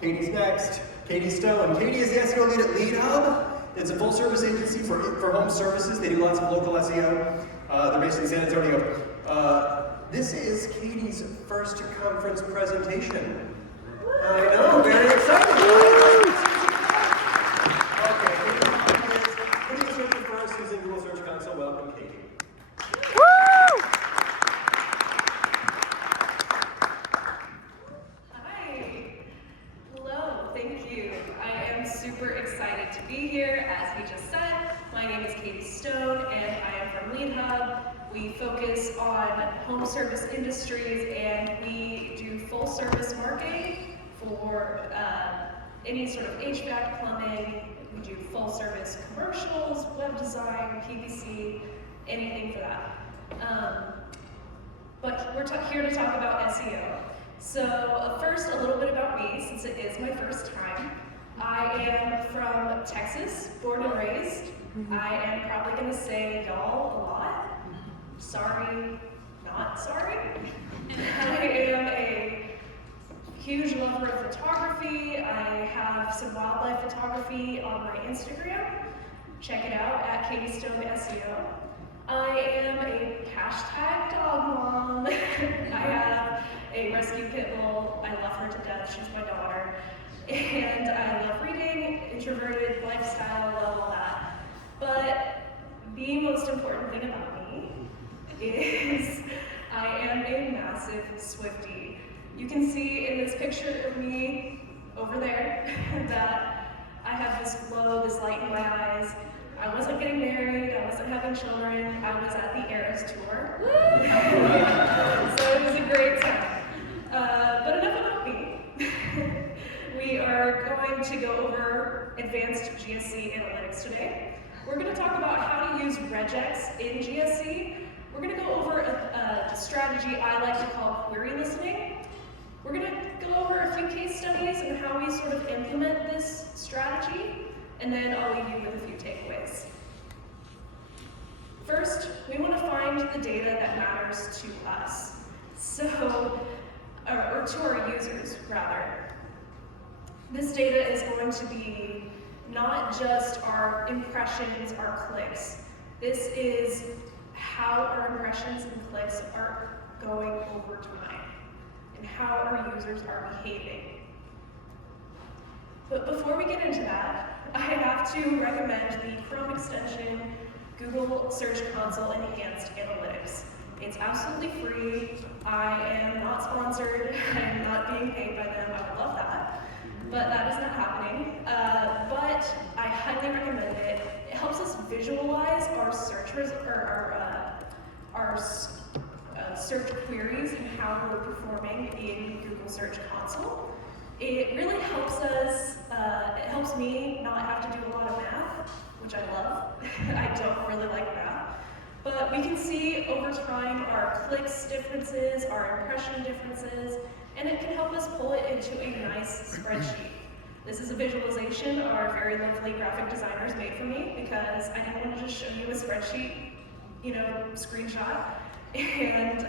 Katie's next. Katie Stone. Katie is the SEO lead at Lead Hub. It's a full-service agency for home services. They do lots of local SEO. They're based in San Antonio. This is Katie's first conference presentation. I know, very exciting. Okay, Google search first using Google Search Console. Welcome, Katie. Super excited to be here. As he just said, my name is Katie Stone and I am from Lead Hub. We focus on home service industries and we do full service marketing for any sort of HVAC, plumbing. We do full service commercials, web design, PPC, anything for that. But we're here to talk about SEO. So first, a little bit about me, since it is my first time. I am from Texas, born and raised. I am probably going to say y'all a lot. Sorry, not sorry. I am a huge lover of photography. I have some wildlife photography on my Instagram. Check it out at Katie Stone SEO. I am a hashtag dog mom. I have a rescue pit bull. I love her to death. She's my daughter. And I love reading, introverted, lifestyle, love all that. But the most important thing about me is I am a massive Swiftie. You can see in this picture of me over there that I have this glow, this light in my eyes. I wasn't getting married, I wasn't having children, I was at the Eras tour. So it was a great time. But enough about me. We are going to go over advanced GSC analytics today. We're going to talk about how to use regex in GSC. We're going to go over a strategy I like to call query listening. We're going to go over a few case studies and how we sort of implement this strategy, and then I'll leave you with a few takeaways. First, we want to find the data that matters to us, or to our users, rather. This data is going to be not just our impressions, our clicks. This is how our impressions and clicks are going over time and how our users are behaving. But before we get into that, I have to recommend the Chrome extension Google Search Console Enhanced Analytics. It's absolutely free. I am not sponsored. I am not being paid by them. I would love that. But that is not happening. But I highly recommend it. It helps us visualize our search queries and how we're performing in Google Search Console. It really helps us, it helps me not have to do a lot of math, which I love. I don't really like math. But we can see over time our clicks differences, our impression differences, and it can help us pull it into a nice spreadsheet. This is a visualization our very lovely graphic designers made for me because I didn't want to just show you a spreadsheet, screenshot. And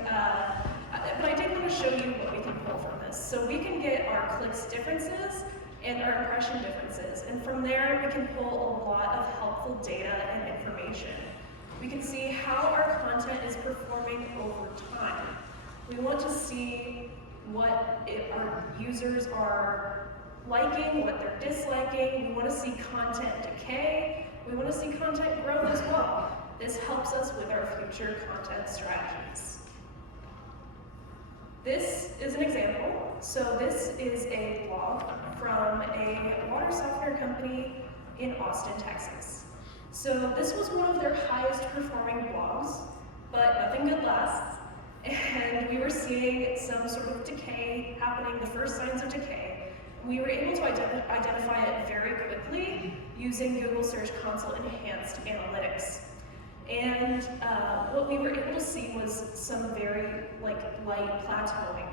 but I did want to show you what we can pull from this. So we can get our clicks differences and our impression differences, and from there we can pull a lot of helpful data and information. We can see how our content is performing over time. We want to see what our users are liking, what they're disliking. We want to see content decay. We want to see content growth as well. This helps us with our future content strategies. This is an example. So this is a blog from a water softener company in Austin, Texas. So this was one of their highest performing blogs, but nothing good lasts. And we were seeing some sort of decay happening, the first signs of decay. We were able to identify it very quickly using Google Search Console Enhanced Analytics. And what we were able to see was some very light plateauing.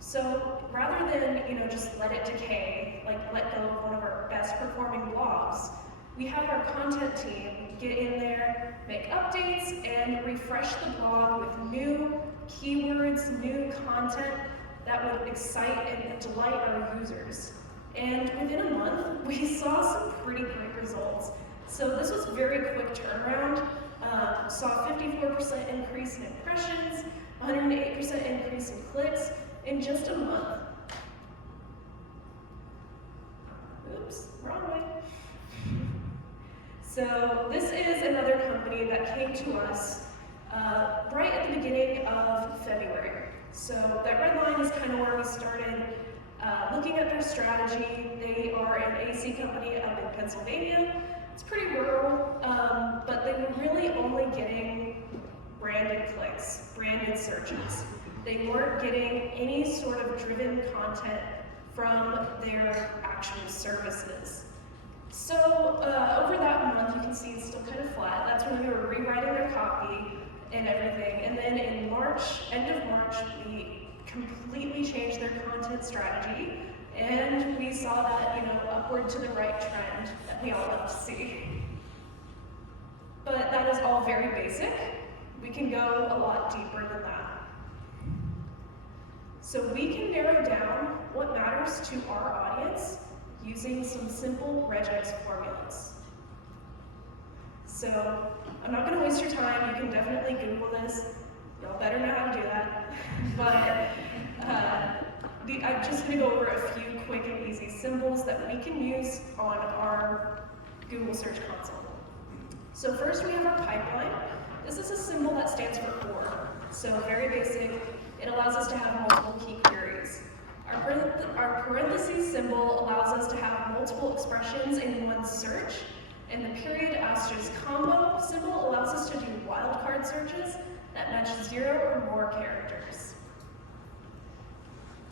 So rather than just let it decay, let go of one of our best performing blogs, we had our content team get in there, make updates, and refresh the blog with new keywords, new content that would excite and delight our users. And within a month, we saw some pretty great results. So this was a very quick turnaround. Saw a 54% increase in impressions, 108% increase in clicks in just a month. Oops, wrong way. So this is another company that came to us right at the beginning of February. So that red line is kind of where we started looking at their strategy. They are an AC company up in Pennsylvania. It's pretty rural, but they were really only getting branded clicks, branded searches. They weren't getting any sort of driven content from their actual services. So over that month, you can see it's still kind of flat. That's when we were rewriting their copy and everything. And then in March, end of March, we completely changed their content strategy. And we saw that, upward to the right trend that we all love to see. But that is all very basic. We can go a lot deeper than that. So we can narrow down what matters to our audience using some simple regex formulas. So I'm not going to waste your time. You can definitely Google this. Y'all better know how to do that. But I'm just going to go over a few quick and easy symbols that we can use on our Google Search Console. So first we have our pipeline. This is a symbol that stands for or. So very basic. It allows us to have multiple key queries. Our parentheses symbol allows us to have multiple expressions in one search. And the period asterisk combo symbol allows us to do wildcard searches that match 0 or more characters.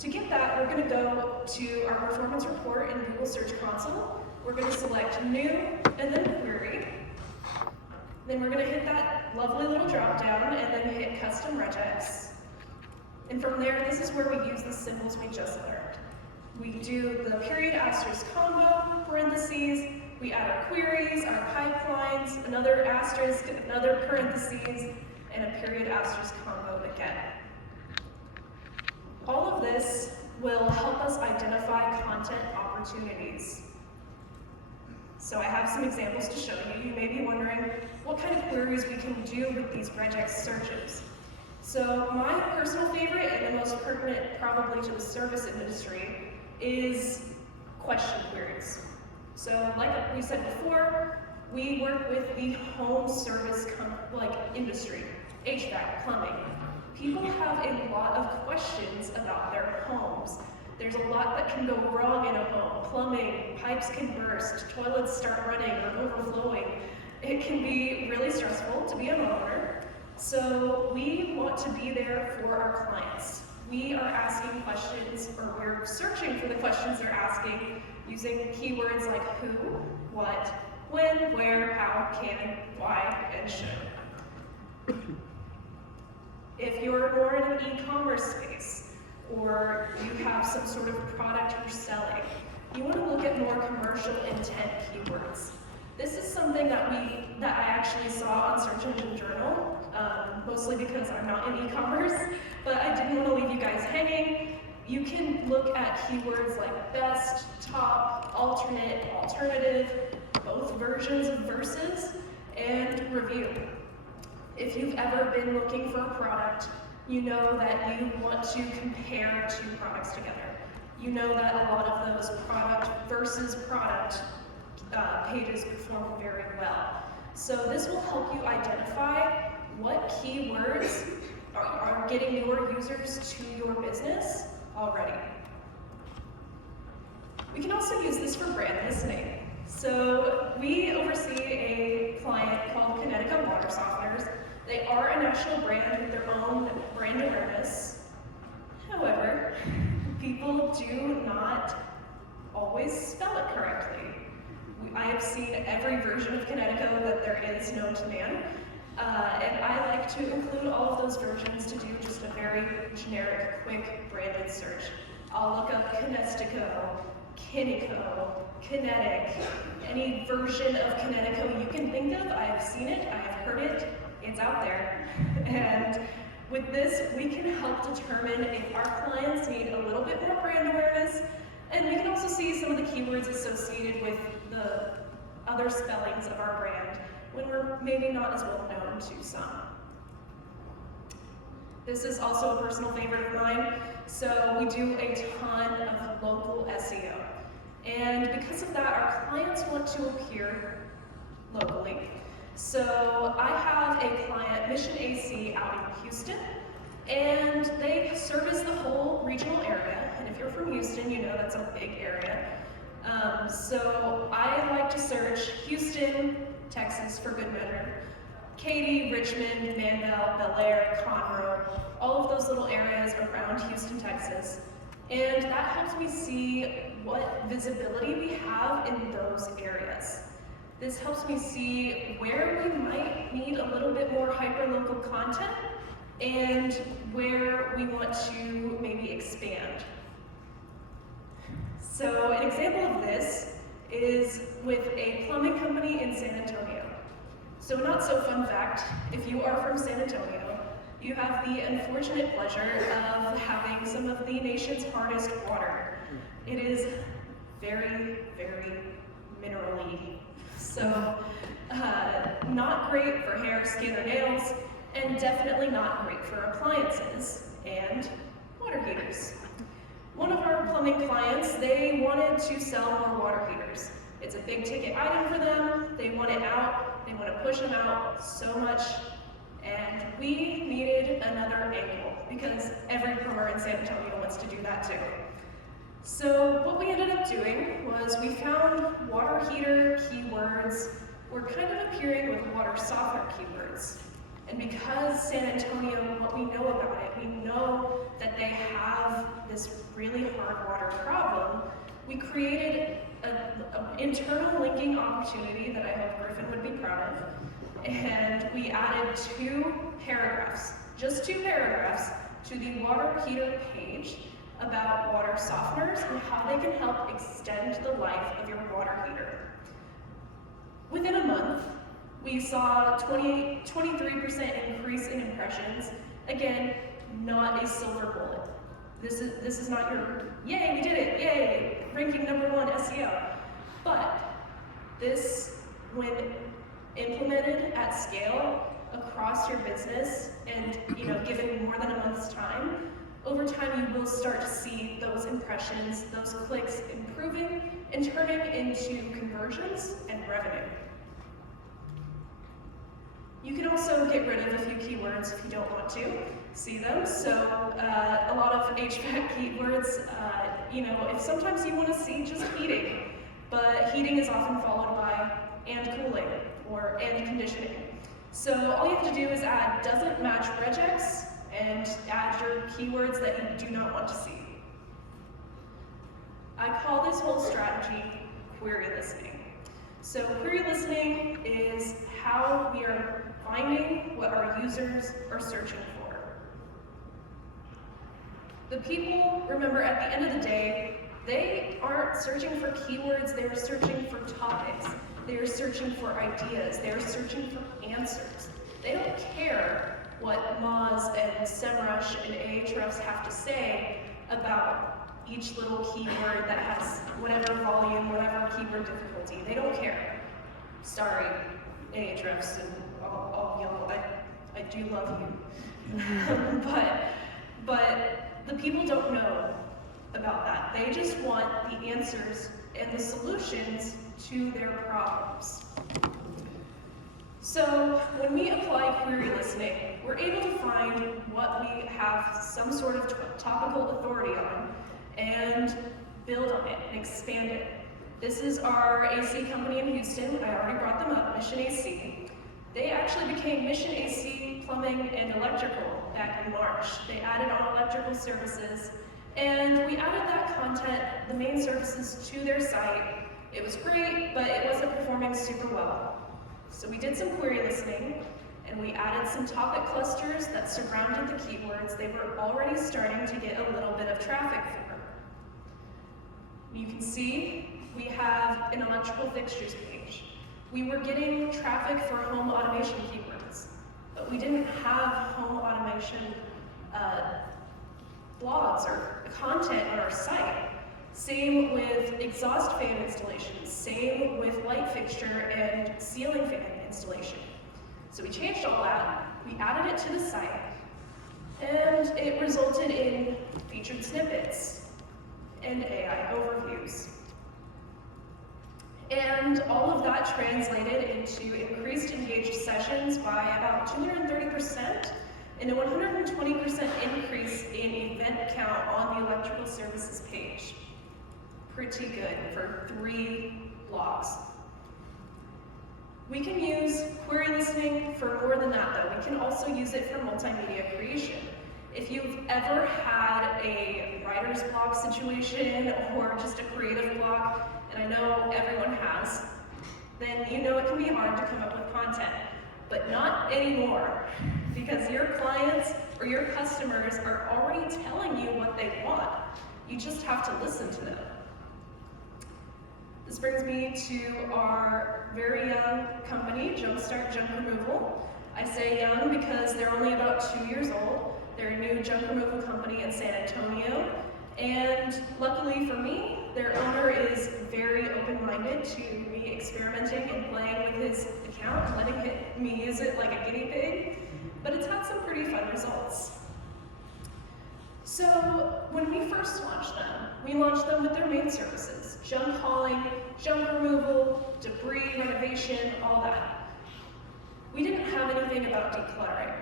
To get that, we're going to go to our performance report in Google Search Console. We're going to select New and then Query. Then we're going to hit that lovely little drop down and then hit Custom Regex. And from there, this is where we use the symbols we just learned. We do the period asterisk combo, parentheses, we add our queries, our pipelines, another asterisk, another parentheses, and a period asterisk combo again. All of this will help us identify content opportunities. So I have some examples to show you. You may be wondering what kind of queries we can do with these regex searches. So my personal favorite and the most pertinent probably to the service industry is question queries. So like we said before, we work with the home service industry, HVAC, plumbing. People have a lot of questions about their homes. There's a lot that can go wrong in a home. Plumbing, pipes can burst, toilets start running or overflowing. It can be really stressful to be a homeowner. So we want to be there for our clients. We are asking questions, or we're searching for the questions they're asking using keywords like who, what, when, where, how, can, why, and should. If you're more in an e-commerce space, or you have some sort of product you're selling, you want to look at more commercial intent keywords. This is something that I actually saw on Search Engine Journal, mostly because I'm not in e-commerce, but I didn't want to leave you guys hanging. You can look at keywords like best, top, alternate, alternative, both versions of versus, and review. If you've ever been looking for a product, you know that you want to compare two products together. You know that a lot of those product versus product pages perform very well. So this will help you identify what keywords are getting your users to your business already. We can also use this for brand listening. So we oversee a client called Connecticut Water Softeners. They are a national brand with their own brand awareness. However, people do not always spell it correctly. I have seen every version of Connecticut that there is known to man, and I like to include all of those versions to do just a very generic, quick branded search. I'll look up Kinestico, Kinico, Kinetic, any version of Connecticut you can think of. I have seen it, I have heard it, it's out there. And with this, we can help determine if our clients need a little bit more brand awareness And we can also see some of the keywords associated with the other spellings of our brand when we're maybe not as well known to some. This is also a personal favorite of mine. So we do a ton of local SEO. And because of that, our clients want to appear locally. So I have a client, Mission AC, out in Houston, and they service the whole regional area. And if you're from Houston, you know that's a big area. So I like to search Houston, Texas for good measure, Katy, Richmond, Manville, Bel Air, Conroe, all of those little areas around Houston, Texas. And that helps me see what visibility we have in those areas. This helps me see where we might need a little bit more hyperlocal content and where we want to maybe expand. So an example of this is with a plumbing company in San Antonio. So not so fun fact, if you are from San Antonio, you have the unfortunate pleasure of having some of the nation's hardest water. It is very, very mineral-y. So not great for hair, skin, or nails, and definitely not great for appliances and water heaters. One of our plumbing clients, they wanted to sell more water heaters. It's a big ticket item for them. They want it out. They want to push them out so much. And we needed another angle because every plumber in San Antonio wants to do that too. So what we ended up doing was we found water heater keywords were kind of appearing with water softener keywords. And because San Antonio, what we know about it, we know that they have this really hard water problem, we created an internal linking opportunity that I hope Griffin would be proud of. And we added 2 paragraphs, just 2 paragraphs, to the water heater page about water softeners and how they can help extend the life of your water heater. Within a month, we saw 23% increase in impressions. Again, not a silver bullet. This is not your, yay, we did it, yay, ranking #1 SEO. But this, when implemented at scale across your business and given more than a month's time, over time you will start to see those impressions, those clicks improving and turning into conversions and revenue. You can also get rid of a few keywords if you don't want to see them. So a lot of HVAC keywords, if sometimes you want to see just heating, but heating is often followed by and cooling or and conditioning. So all you have to do is add doesn't match regex and add your keywords that you do not want to see. I call this whole strategy query listening. So query listening is how we are finding what our users are searching for. The people, remember, at the end of the day, they aren't searching for keywords, they're searching for topics. They're searching for ideas, they're searching for answers. They don't care what Moz and SEMrush and Ahrefs have to say about each little keyword that has whatever volume, whatever keyword difficulty. They don't care. Sorry, Ahrefs and all y'all, I do love you. but the people don't know about that. They just want the answers and the solutions to their problems. So when we apply query listening, we're able to find what we have some sort of topical authority on and build on it and expand it. This is our AC company in Houston. I already brought them up, Mission AC. They actually became Mission AC Plumbing and Electrical back in March. They added on electrical services, and we added that content, the main services, to their site. It was great, but it wasn't performing super well. So we did some query listening, and we added some topic clusters that surrounded the keywords they were already starting to get a little bit of traffic for. You can see we have an electrical fixtures page. We were getting traffic for home automation keywords, but we didn't have home automation blogs or content on our site. Same with exhaust fan installations, same with light fixture and ceiling fan installation. So we changed all that, we added it to the site, and it resulted in featured snippets and AI overviews. And all of that translated into increased engaged sessions by about 230% and a 120% increase in event count on the electrical services page. Pretty good for 3 blogs. We can use query listening for more than that though. We can also use it for multimedia creation. If you've ever had a writer's block situation or just a creative block, and I know everyone has, then you know it can be hard to come up with content. But not anymore, because your clients or your customers are already telling you what they want. You just have to listen to them. This brings me to our very young company, Jumpstart Junk Removal. I say young because they're only about 2 years old. They're a new junk removal company in San Antonio. And luckily for me, their owner is very open-minded to me experimenting and playing with his account and letting me use it like a guinea pig. But it's had some pretty fun results. So when we first launched them, we launched them with their main services: junk hauling, junk removal, debris renovation, all that. We didn't have anything about decluttering.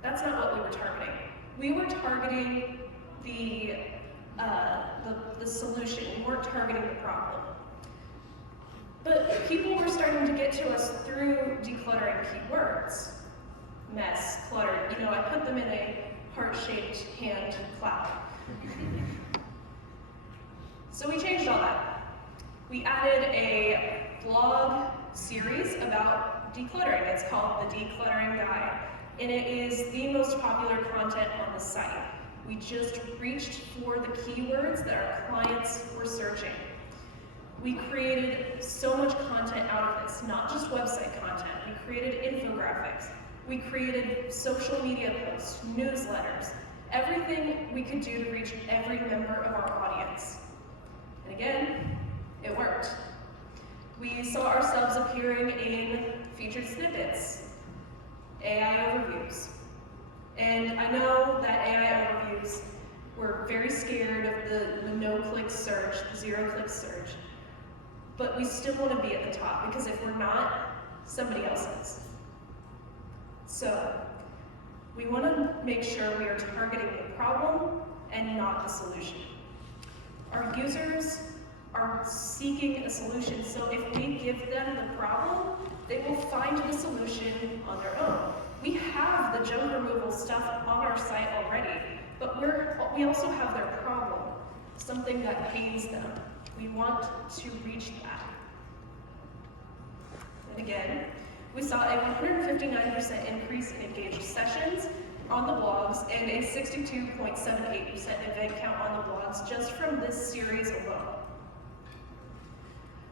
That's not what we were targeting. We were targeting the solution. We weren't targeting the problem. But people were starting to get to us through decluttering keywords. Mess, clutter, you know, I put them in a heart-shaped hand clap. So we changed all that. We added a blog series about decluttering. It's called the Decluttering Guide, and it is the most popular content on the site. We just reached for the keywords that our clients were searching. We created so much content out of this, not just website content. We created infographics. We created social media posts, newsletters, everything we could do to reach every member of our audience. And again, it worked. We saw ourselves appearing in featured snippets, AI overviews. And I know that AI overviews were very scared of the no-click search, the zero-click search. But we still want to be at the top, because if we're not, somebody else is. So we want to make sure we are targeting the problem and not the solution. Our users are seeking a solution, so if we give them the problem, they will find the solution on their own. We have the junk removal stuff on our site already, but we also have their problem, something that pains them. We want to reach that. And again, we saw a 159% increase in engaged sessions on the blogs and a 62.78% event count on the blogs just from this series alone.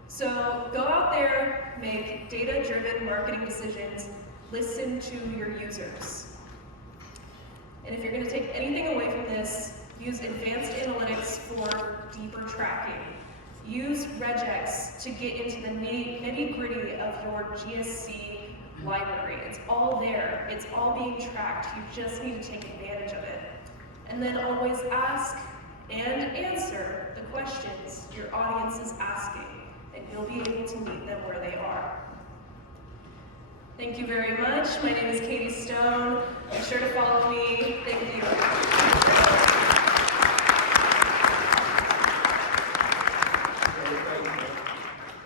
So go out there, make data-driven marketing decisions, listen to your users. And if you're going to take anything away from this, use advanced analytics for deeper tracking. Use regex to get into the nitty-gritty of your GSC library. It's all there. It's all being tracked. You just need to take advantage of it. And then always ask and answer the questions your audience is asking, and you'll be able to meet them where they are. Thank you very much. My name is Katie Stone. Be sure to follow me. Thank you.